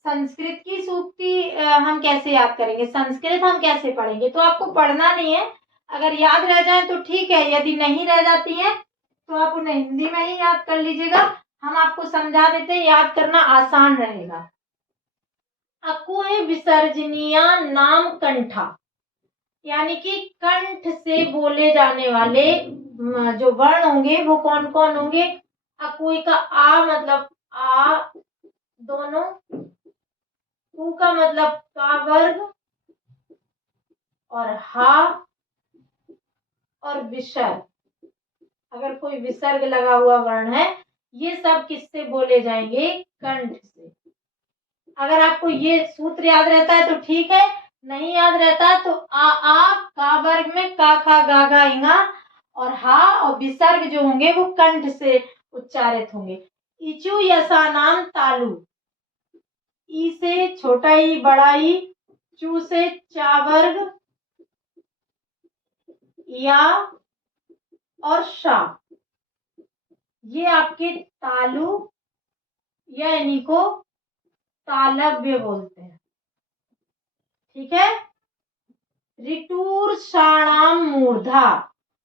संस्कृत की सूक्ति हम कैसे याद करेंगे, संस्कृत हम कैसे पढ़ेंगे, तो आपको पढ़ना नहीं है। अगर याद रह जाए तो ठीक है, यदि नहीं रह जाती है तो आप उन्हें हिंदी में ही याद कर लीजिएगा। हम आपको समझा देते हैं, याद करना आसान रहेगा। अकुह विसर्जनीया नाम कंठा, यानी कि कंठ से बोले जाने वाले जो वर्ण होंगे वो कौन कौन होंगे। अकुह का आ मतलब आ दोनों, कु का मतलब का वर्ग, और हा और विसर्ग, अगर कोई विसर्ग लगा हुआ वर्ण है, ये सब किससे बोले जाएंगे, कंठ से। अगर आपको ये सूत्र याद रहता है तो ठीक है, नहीं याद रहता तो आ का वर्ग में का खा गा गा इंगा, और हा और विसर्ग जो होंगे वो कंठ से उच्चारित होंगे। इचु यसा नाम तालु, ई से छोटा ई बड़ा ई, चू से चा वर्ग या और शा, ये आपके तालु या इन्हीं को तालव्य बोलते हैं। ठीक है। ऋटूर शाणाम मूर्धा,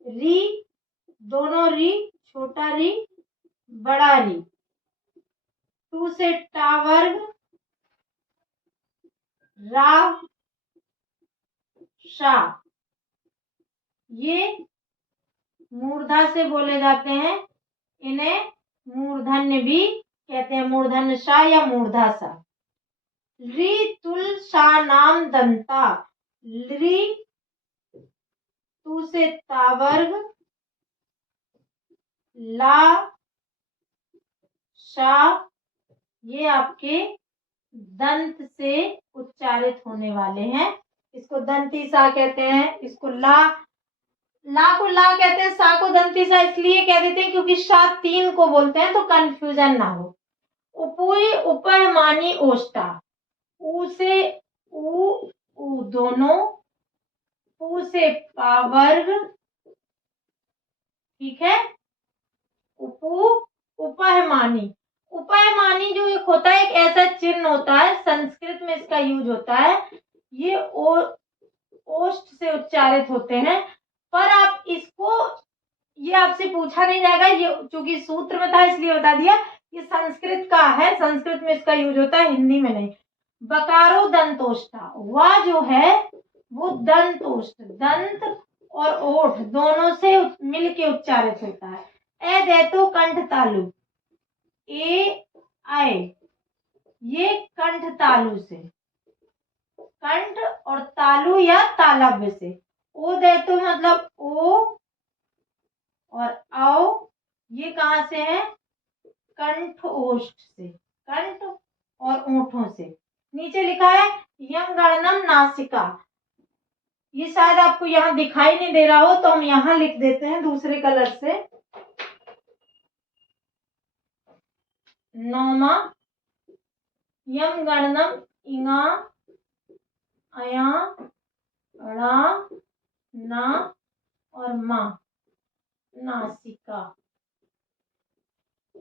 री दोनों री, छोटा री बड़ा री, टू से टा वर्ग, रा शा, ये मूर्धा से बोले जाते हैं। इन्हें मूर्धन्य भी कहते हैं, मूर्धन्य शा या मूर्धा सा। री तुल शा नाम दंता, री तू से ता वर्ग, ला शा, ये आपके दंत से उच्चारित होने वाले हैं। इसको दंती सा कहते हैं, इसको ला को ला कहते हैं, सा को दंती सा इसलिए कह देते हैं क्योंकि शा तीन को बोलते हैं तो कंफ्यूजन ना हो। उपुई ऊपर मानी ओष्टा, ऊ से ऊ दोनों, पू से पा वर्ग, ठीक है। उपू उपहमानी, उपहमानी जो एक होता है, एक ऐसा चिन्ह होता है, संस्कृत में इसका यूज होता है। ये ओष्ठ से उच्चारित होते हैं, पर आप इसको, ये आपसे पूछा नहीं जाएगा, ये चूंकि सूत्र में था इसलिए बता दिया, ये संस्कृत का है, संस्कृत में इसका यूज होता है, हिंदी में नहीं। बकारो दंतोष्ठा, वह जो है वो दंतोष्ठ, दंत और ओठ दोनों से मिलके उच्चारित होता है। ए देतो कंठ तालु, ए आए, ये कंठ तालु से, कंठ और तालु या तालव्य से। ओ देतो मतलब ओ और आओ, ये कहां से है, कंठ ओष्ठ से, कंठ और ओठों से। नीचे लिखा है यम गणनम नासिका, ये शायद आपको यहाँ दिखाई नहीं दे रहा हो तो हम यहाँ लिख देते हैं दूसरे कलर से। नौमा यम गणनम इंगा अया रा ना और मा, नासिका।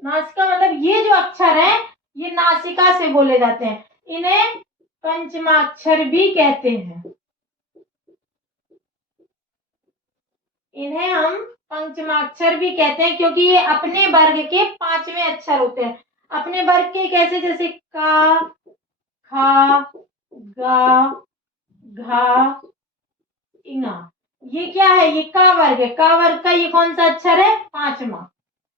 नासिका मतलब ये जो अक्षर है ये नासिका से बोले जाते हैं, इन्हें पंचमाक्षर भी कहते हैं। इन्हें हम पंचमाक्षर भी कहते हैं क्योंकि ये अपने वर्ग के पांचवें अक्षर होते हैं। अपने वर्ग के कैसे, जैसे का, खा, गा, घा, इंगा, ये क्या है, ये का वर्ग है। का वर्ग का ये कौन सा अक्षर है, पांचवा।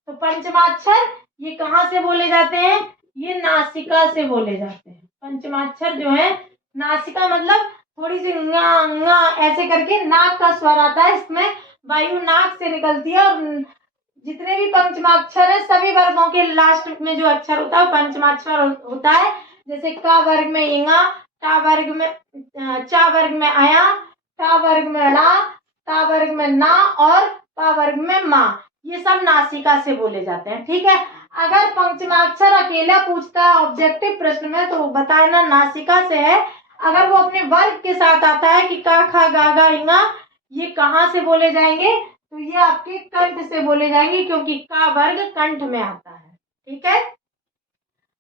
तो पंचमाक्षर ये कहां से बोले जाते हैं, ये नासिका से बोले जाते हैं। पंचमाक्षर जो है, नासिका मतलब थोड़ी सी nga ऐसे करके नाक का स्वर आता है, इसमें वायु नाक से निकलती है, और जितने भी पंचमाक्षर है सभी वर्गों के लास्ट में जो अक्षर होता है वो पंचमाक्षर होता है। जैसे का वर्ग में इंगा, टा वर्ग में चा वर्ग में आया, टा वर्ग में ला, ता वर्ग में ना और पा वर्ग में मा, ये सब नासिका से बोले जाते हैं। ठीक है। अगर पंचमाक्षर अकेला पूछता है ऑब्जेक्टिव प्रश्न में तो बताना नासिका से है। अगर वो अपने वर्ग के साथ आता है कि का खा गा गा इंगा, ये कहां से बोले जाएंगे, तो ये आपके कंठ से बोले जाएंगे क्योंकि का वर्ग कंठ में आता है। ठीक है।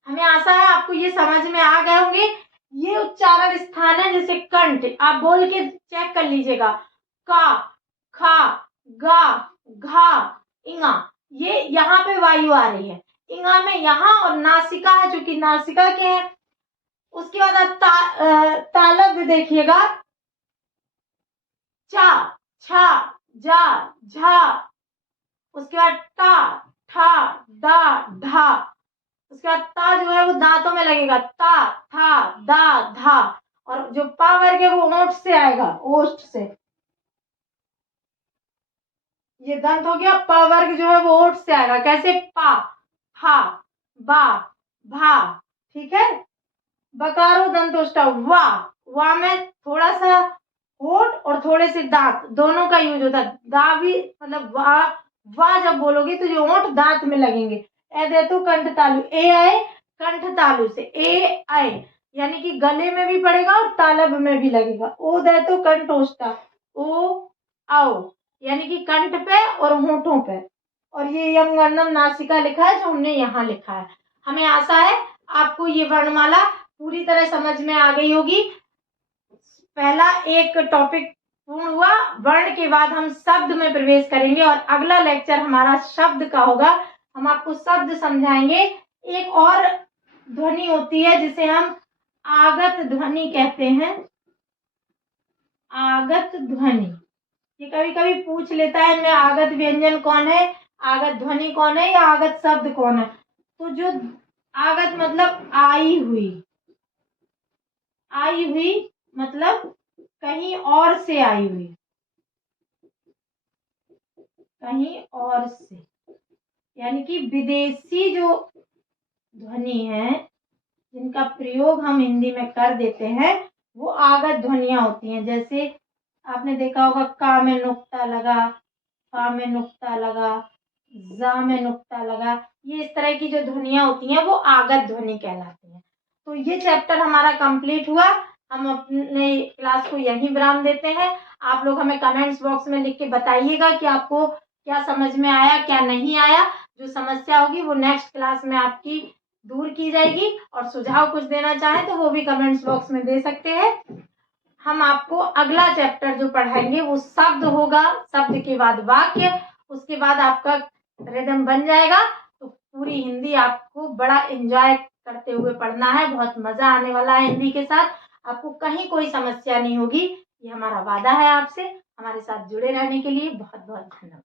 हमें आशा है आपको ये समझ में आ गए होंगे। ये उच्चारण स्थान है, जैसे कंठ, आप बोल के चेक कर लीजिएगा। का, खा, गा, घा, इंगा, ये यहाँ पे वायु आ रही है। इंगा में यहाँ, और नासिका है, चूंकि नासिका के है। उसके बाद आप तालब देखिएगा। चा, छा, जा, झा, उसके बाद टा, ठा, डा, ढा, उसके बाद ता जो है वो दांतों में लगेगा। ता, था, दा, धा, और जो पा वर्ग है वो ओठ से आएगा, ओष्ठ से। ये दंत हो गया। प वर्ग जो है वो ओठ से आएगा। कैसे? पा, हा, बा, भा, ठीक है। बकारो दंतोष्ठा, वा में थोड़ा सा होठ और थोड़े से दांत, दोनों का यूज होता है। दा भी मतलब वा जब बोलोगे तो जो होठ दांत में लगेंगे। ए दे तो कंठ तालु, ए आए कंठ तालु से, ए आए यानी कि गले में भी पड़ेगा और तालब में भी लगेगा। ओ दे तो कंठोष्ठा, ओ आओ यानी कि कंठ पे और होठों पे। और ये यम वर्णम नासिका लिखा है जो हमने यहाँ लिखा है। हमें आशा है आपको ये वर्णमाला पूरी तरह समझ में आ गई होगी। पहला एक टॉपिक पूर्ण हुआ। वर्ण के बाद हम शब्द में प्रवेश करेंगे और अगला लेक्चर हमारा शब्द का होगा। हम आपको शब्द समझाएंगे। एक और ध्वनि होती है जिसे हम आगत ध्वनि कहते हैं। आगत ध्वनि, ये कभी कभी पूछ लेता है मैं आगत व्यंजन कौन है, आगत ध्वनि कौन है, या आगत शब्द कौन है। तो जो आगत मतलब आई हुई, आई हुई मतलब कहीं और से आई हुई, कहीं और से, यानी कि विदेशी जो ध्वनि है जिनका प्रयोग हम हिंदी में कर देते हैं वो आगत ध्वनियां होती हैं। जैसे आपने देखा होगा का में नुक्ता लगा, फा में नुक्ता लगा, जा में नुक्ता लगा, ये इस तरह की जो ध्वनियां होती हैं वो आगत ध्वनि कहलाती हैं। तो ये चैप्टर हमारा कंप्लीट हुआ। हम अपने क्लास को यहीं विराम देते हैं। आप लोग हमें कमेंट्स बॉक्स में लिख के बताइएगा कि आपको क्या समझ में आया, क्या नहीं आया। जो समस्या होगी वो नेक्स्ट क्लास में आपकी दूर की जाएगी, और सुझाव कुछ देना चाहें तो वो भी कमेंट्स बॉक्स में दे सकते हैं। हम आपको अगला चैप्टर जो पढ़ाएंगे वो शब्द होगा, शब्द के बाद वाक्य, उसके बाद आपका रिदम बन जाएगा। तो पूरी हिंदी आपको बड़ा एंजॉय करते हुए पढ़ना है, बहुत मजा आने वाला है हिंदी के साथ। आपको कहीं कोई समस्या नहीं होगी, ये हमारा वादा है आपसे। हमारे साथ जुड़े रहने के लिए बहुत बहुत धन्यवाद।